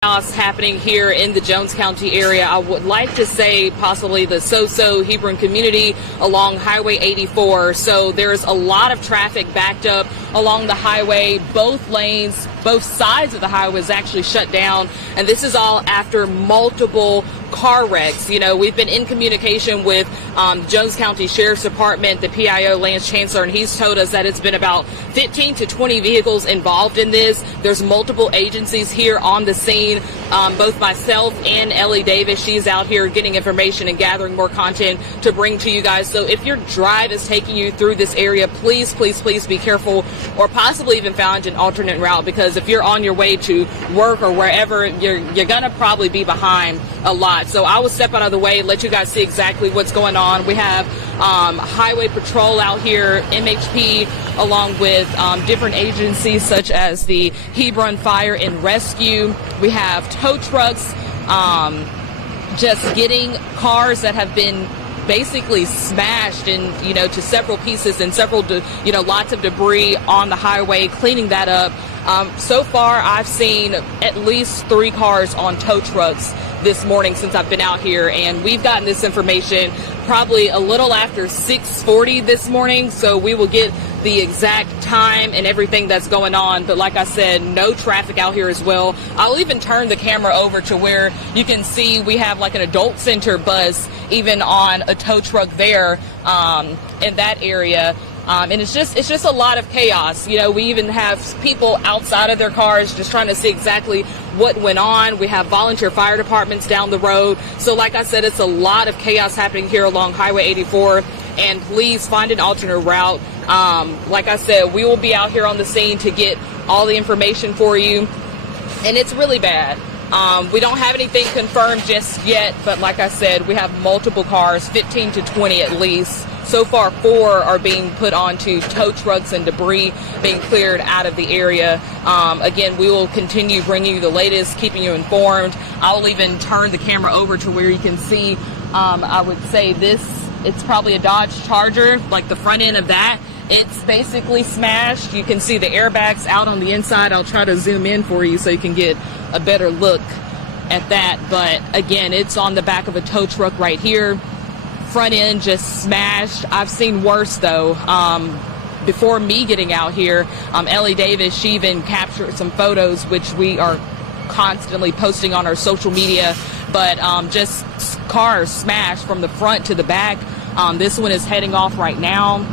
chaos happening here in the Jones County area. I would like to say possibly the So-So Hebron community along Highway 84. So there's a lot of traffic backed up along the highway. Both lanes, both sides of the highway is actually shut down. And this is all after multiple car wrecks. You know, we've been in communication with Jones County Sheriff's Department, the PIO, Lance Chancellor, and he's told us that it's been about 15 to 20 vehicles involved in this. There's multiple agencies here on the scene. Both myself and Ellie Davis, she's out here getting information and gathering more content to bring to you guys. So if your drive is taking you through this area, please, please, please be careful, or possibly even find an alternate route, because if you're on your way to work or wherever, you're gonna probably be behind a lot. So I will step out of the way and let you guys see exactly what's going on. We have highway patrol out here, MHP, along with different agencies such as the Hebron Fire and Rescue. We have tow trucks just getting cars that have been basically smashed in, to several pieces and several, lots of debris on the highway, cleaning that up. So far, I've seen at least 3 cars on tow trucks this morning since I've been out here, and we've gotten this information probably a little after 6:40 this morning, so we will get the exact time and everything that's going on. But like I said, no traffic out here as well. I'll even turn the camera over to where you can see we have like an adult center bus even on a tow truck there in that area. And it's just a lot of chaos. We even have people outside of their cars just trying to see exactly what went on. We have volunteer fire departments down the road. So like I said, it's a lot of chaos happening here along Highway 84. And please find an alternate route. Like I said, we will be out here on the scene to get all the information for you. And it's really bad. We don't have anything confirmed just yet, but like I said, we have multiple cars, 15 to 20 at least. So far, 4 are being put onto tow trucks and debris being cleared out of the area. Again, we will continue bringing you the latest, keeping you informed. I'll even turn the camera over to where you can see, I would say it's probably a Dodge Charger, like the front end of that. It's basically smashed. You can see the airbags out on the inside. I'll try to zoom in for you so you can get a better look at that. But again, it's on the back of a tow truck right here. Front end just smashed. I've seen worse though. Before me getting out here, Ellie Davis, she even captured some photos, which we are constantly posting on our social media, but just cars smashed from the front to the back. This one is heading off right now.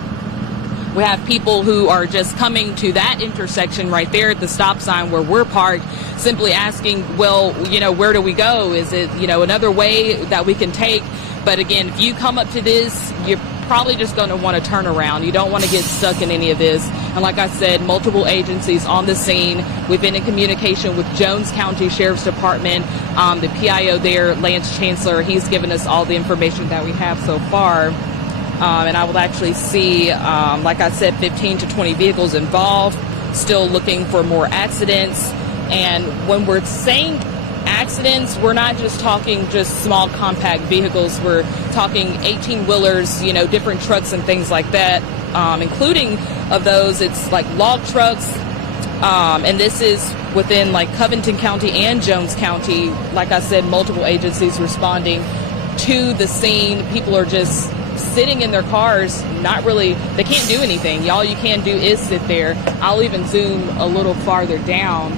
We have people who are just coming to that intersection right there at the stop sign where we're parked, simply asking, well, where do we go? Is it, another way that we can take? But again, if you come up to this, you're probably just going to want to turn around. You don't want to get stuck in any of this. And like I said, multiple agencies on the scene. We've been in communication with Jones County Sheriff's Department, the PIO there, Lance Chancellor. He's given us all the information that we have so far. And I will actually see, like I said, 15 to 20 vehicles involved, still looking for more accidents. And when we're saying accidents, we're not just talking just small compact vehicles. We're talking 18-wheelers, different trucks and things like that, including of those, it's like log trucks. And this is within like Covington County and Jones County. Like I said, multiple agencies responding to the scene. People are just sitting in their cars, they can't do anything. All you can do is sit there. I'll even zoom a little farther down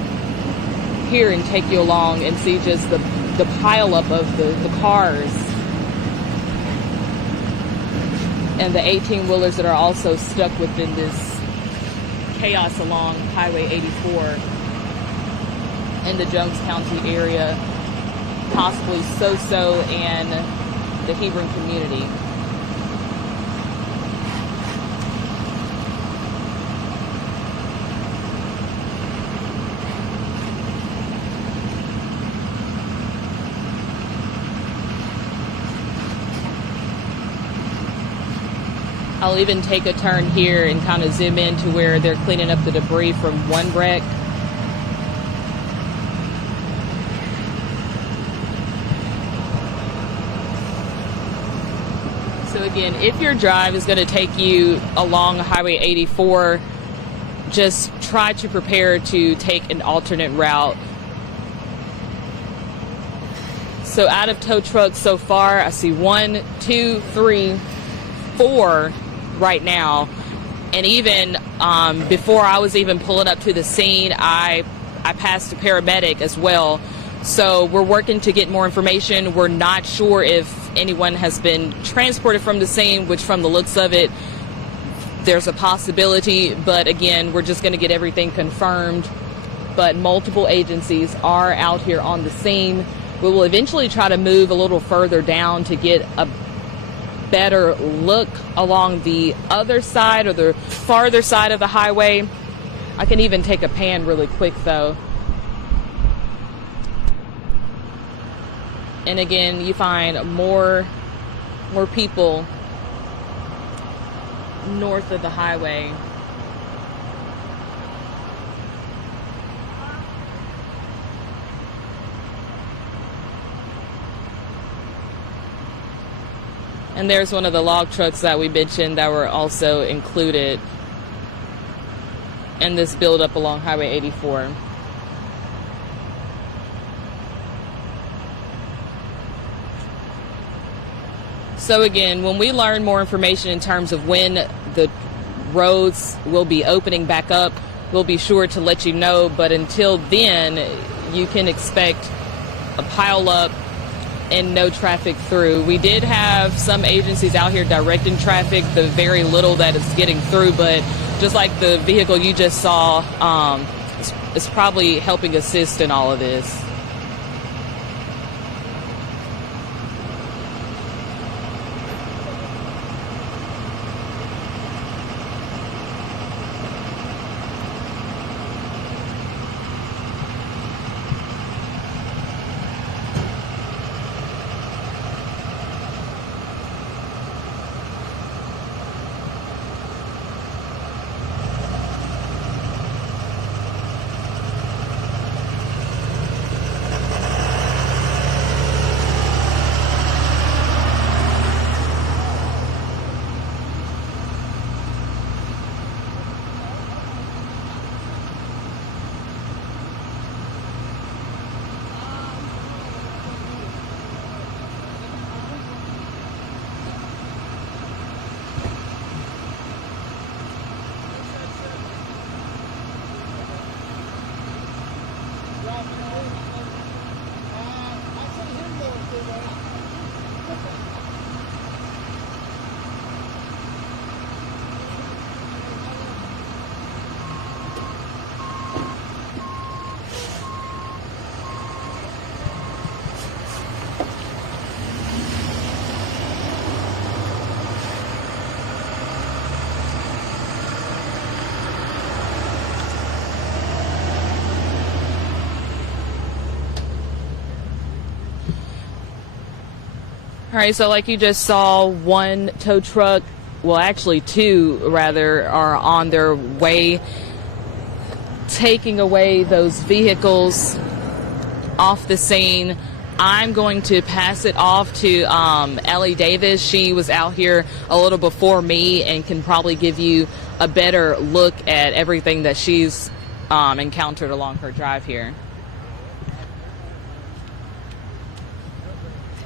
here and take you along and see just the pileup of the cars and the 18-wheelers that are also stuck within this chaos along Highway 84 in the Jones County area, possibly So-So and the Hebron community. I'll even take a turn here and kind of zoom in to where they're cleaning up the debris from one wreck. So again, if your drive is going to take you along Highway 84, just try to prepare to take an alternate route. So out of tow trucks so far, I see 1, 2, 3, 4 right now. And even before I was even pulling up to the scene, I passed a paramedic as well. So we're working to get more information. We're not sure if anyone has been transported from the scene, which from the looks of it, there's a possibility. But again, we're just going to get everything confirmed. But multiple agencies are out here on the scene. We will eventually try to move a little further down to get a better look along the other side or the farther side of the highway. I can even take a pan really quick though. And again, you find more people north of the highway. And there's one of the log trucks that we mentioned that were also included in this buildup along Highway 84. So again, when we learn more information in terms of when the roads will be opening back up, we'll be sure to let you know. But until then, you can expect a pile up and no traffic through. We did have some agencies out here directing traffic, the very little that is getting through, but just like the vehicle you just saw, it's probably helping assist in all of this. All right, so like you just saw, one tow truck, well actually two rather, are on their way taking away those vehicles off the scene. I'm going to pass it off to Ellie Davis. She was out here a little before me and can probably give you a better look at everything that she's encountered along her drive here.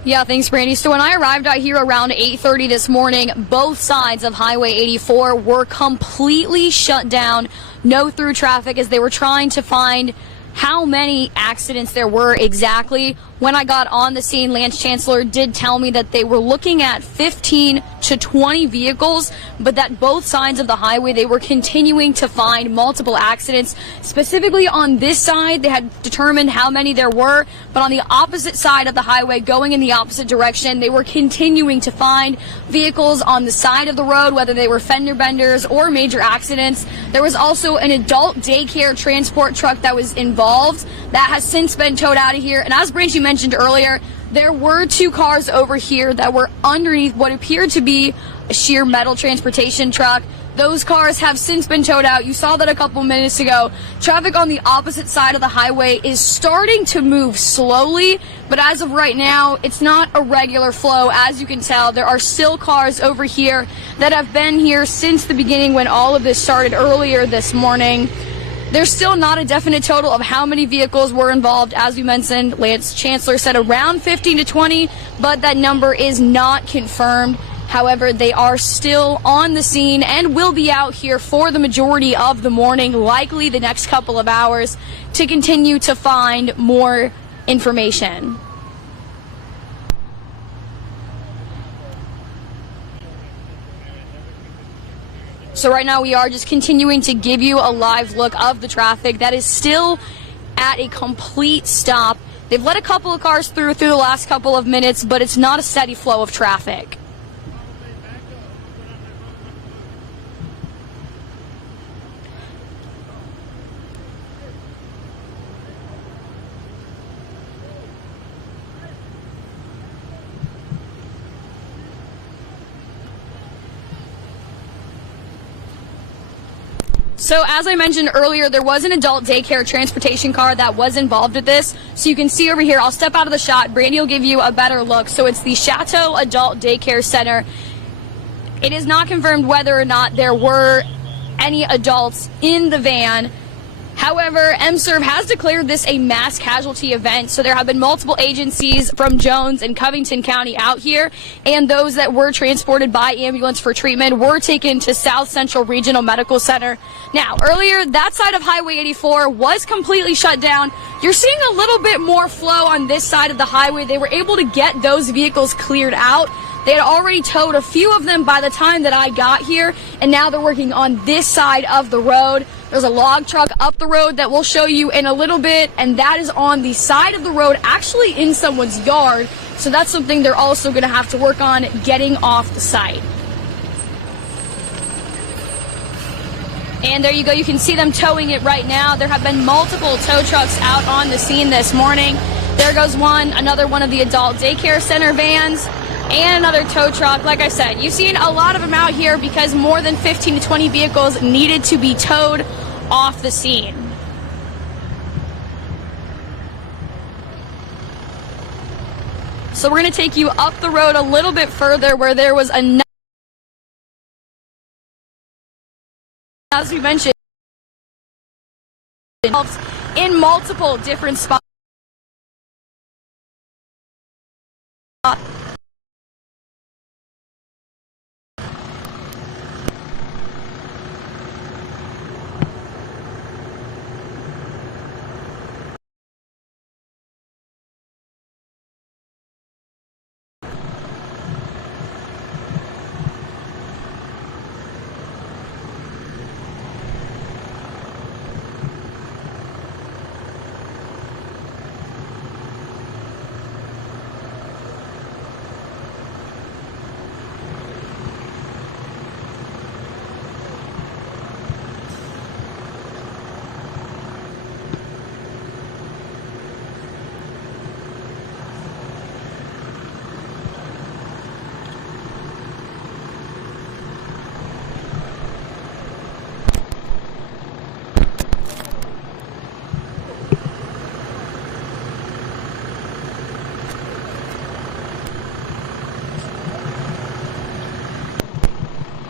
Yeah, thanks, Brandy. So when I arrived out here around 8:30 this morning, both sides of Highway 84 were completely shut down, no through traffic, as they were trying to find how many accidents there were exactly. When I got on the scene, Lance Chancellor did tell me that they were looking at 15 to 20 vehicles, but that both sides of the highway, they were continuing to find multiple accidents. Specifically on this side, they had determined how many there were, but on the opposite side of the highway, going in the opposite direction, they were continuing to find vehicles on the side of the road, whether they were fender benders or major accidents. There was also an adult daycare transport truck that was involved that has since been towed out of here. And as Brandy mentioned earlier, there were two cars over here that were underneath what appeared to be a sheer metal transportation truck. Those cars have since been towed out. You saw that a couple minutes ago. Traffic on the opposite side of the highway is starting to move slowly, but as of right now, it's not a regular flow. As you can tell, there are still cars over here that have been here since the beginning when all of this started earlier this morning. There's still not a definite total of how many vehicles were involved. As we mentioned, Lance Chancellor said around 15 to 20, but that number is not confirmed. However, they are still on the scene and will be out here for the majority of the morning, likely the next couple of hours, to continue to find more information. So right now we are just continuing to give you a live look of the traffic that is still at a complete stop. They've let a couple of cars through the last couple of minutes, but it's not a steady flow of traffic. So as I mentioned earlier, there was an adult daycare transportation car that was involved with this. So you can see over here, I'll step out of the shot. Brandy will give you a better look. So it's the Chateau Adult Daycare Center. It is not confirmed whether or not there were any adults in the van. However, MServ has declared this a mass casualty event, so there have been multiple agencies from Jones and Covington County out here, and those that were transported by ambulance for treatment were taken to South Central Regional Medical Center. Now, earlier, that side of Highway 84 was completely shut down. You're seeing a little bit more flow on this side of the highway. They were able to get those vehicles cleared out. They had already towed a few of them by the time that I got here, and now they're working on this side of the road. There's a log truck up the road that we'll show you in a little bit, and that is on the side of the road, actually in someone's yard. So that's something they're also going to have to work on getting off the site. And there you go. You can see them towing it right now. There have been multiple tow trucks out on the scene this morning. There goes one, another one of the adult daycare center vans, and another tow truck. Like I said, you've seen a lot of them out here because more than 15 to 20 vehicles needed to be towed off the scene. So we're going to take you up the road a little bit further where there was another, as we mentioned, in multiple different spots.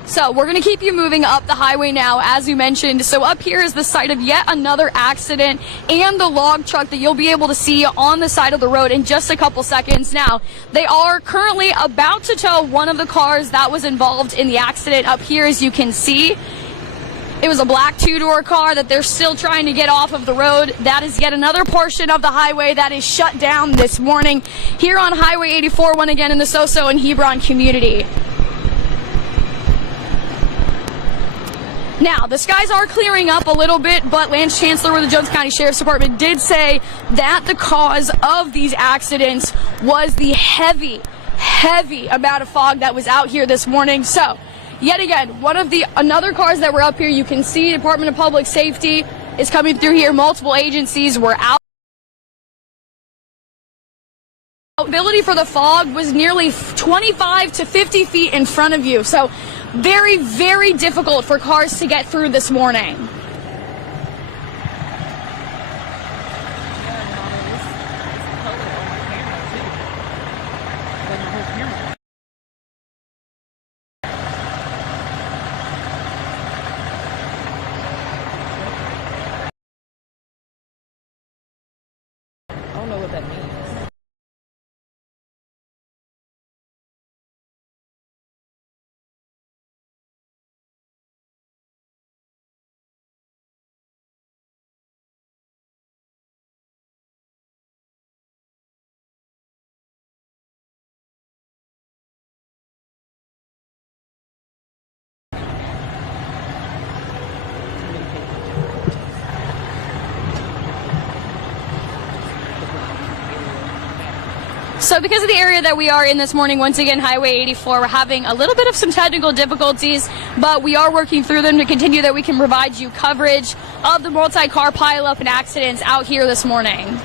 So we're going to keep you moving up the highway now, as you mentioned. So up here is the site of yet another accident and the log truck that you'll be able to see on the side of the road in just a couple seconds. Now, they are currently about to tow one of the cars that was involved in the accident up here, as you can see. It was a black two-door car that they're still trying to get off of the road. That is yet another portion of the highway that is shut down this morning here on Highway 84, one again in the Soso and Hebron community. Now, the skies are clearing up a little bit, but Lance Chancellor with the Jones County Sheriff's Department did say that the cause of these accidents was the heavy amount of fog that was out here this morning. So, yet again, one of the another cars that were up here, you can see Department of Public Safety is coming through here. Multiple agencies were out. Ability for the fog was nearly 25 to 50 feet in front of you. So very difficult for cars to get through this morning. So because of the area that we are in this morning, once again, Highway 84, we're having a little bit of some technical difficulties, but we are working through them to continue that we can provide you coverage of the multi-car pileup and accidents out here this morning.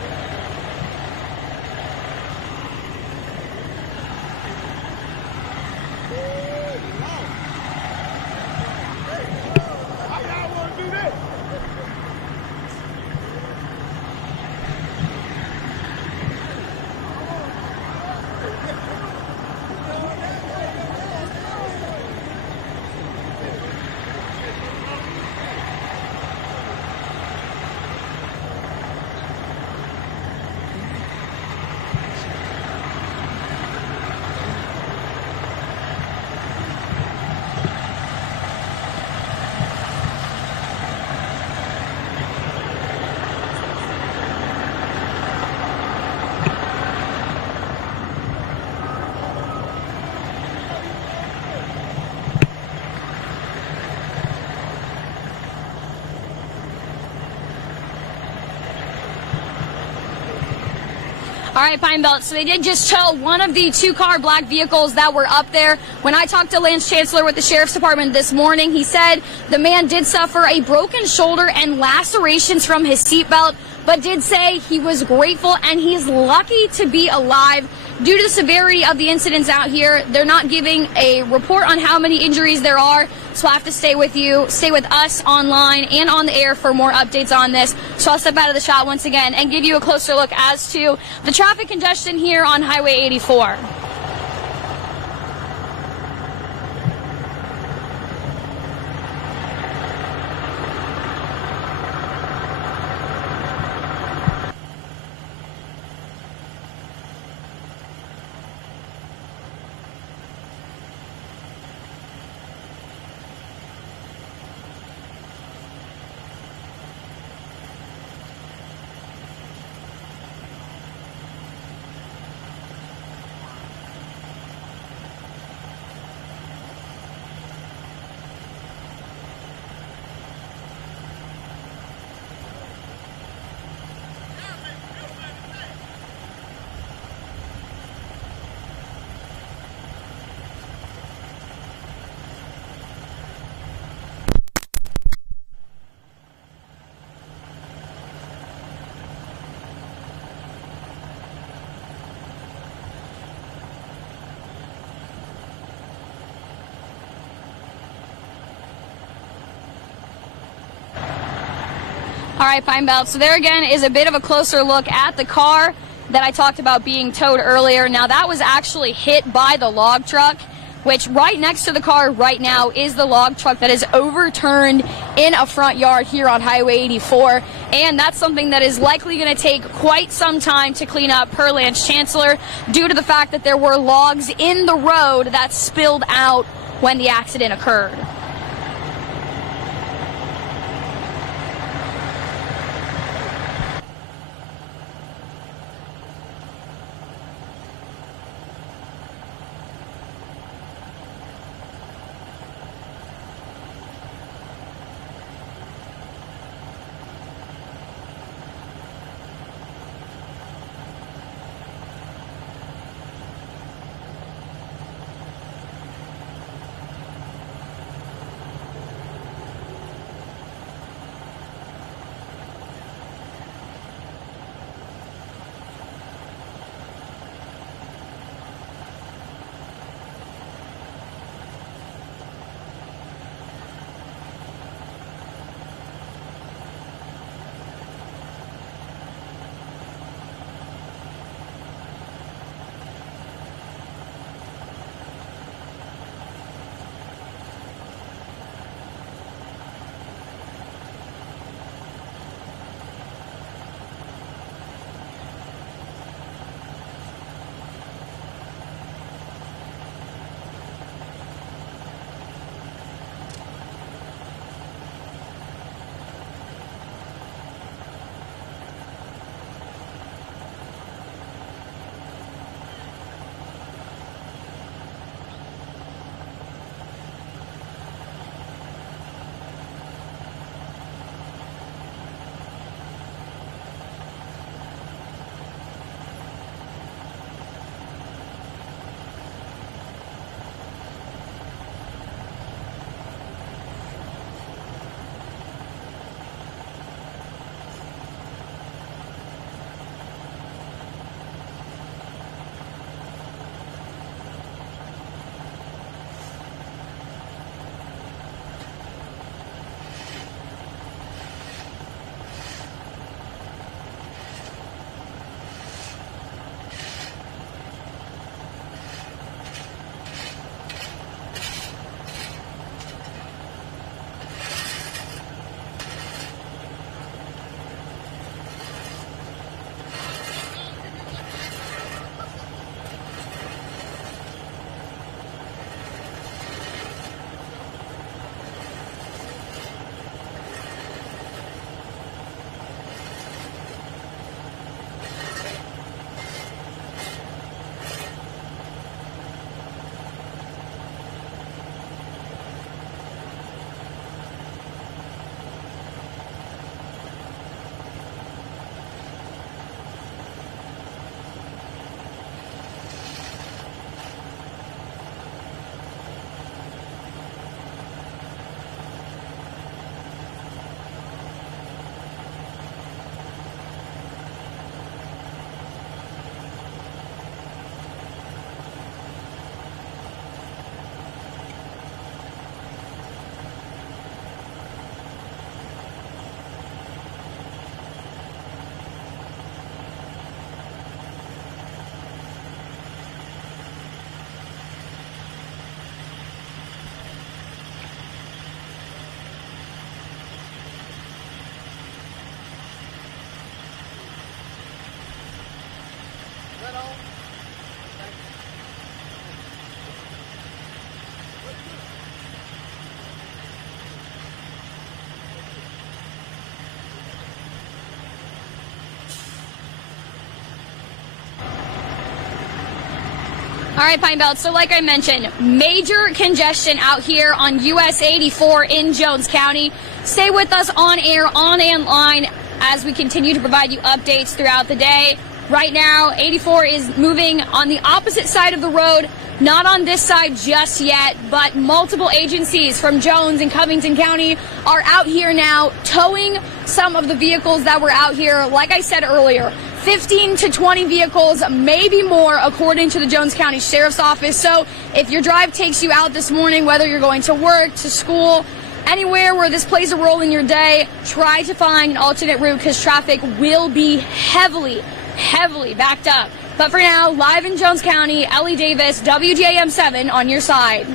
All right, Pine Belt, so they did just tow one of the two-car black vehicles that were up there. When I talked to Lance Chancellor with the Sheriff's Department this morning, he said the man did suffer a broken shoulder and lacerations from his seatbelt, but did say he was grateful and he's lucky to be alive. Due to the severity of the incidents out here, they're not giving a report on how many injuries there are, so I have to stay with us online and on the air for more updates on this. So I'll step out of the shot once again and give you a closer look as to the traffic congestion here on Highway 84. All right, Pine Belt. So there again is a bit of a closer look at the car that I talked about being towed earlier. Now that was actually hit by the log truck, which right next to the car right now is the log truck that is overturned in a front yard here on Highway 84. And that's something that is likely going to take quite some time to clean up per Lance Chancellor due to the fact that there were logs in the road that spilled out when the accident occurred. All right, Pine Belt. So like I mentioned, major congestion out here on US 84 in Jones County. Stay with us on air, on and line, as we continue to provide you updates throughout the day. Right now, 84 is moving on the opposite side of the road. Not on this side just yet, but multiple agencies from Jones and Covington County are out here now towing some of the vehicles that were out here. Like I said earlier, 15 to 20 vehicles, maybe more, according to the Jones County Sheriff's Office. So if your drive takes you out this morning, whether you're going to work, to school, anywhere where this plays a role in your day, try to find an alternate route because traffic will be heavily backed up. But for now, live in Jones County, Ellie Davis, WDAM 7 on your side.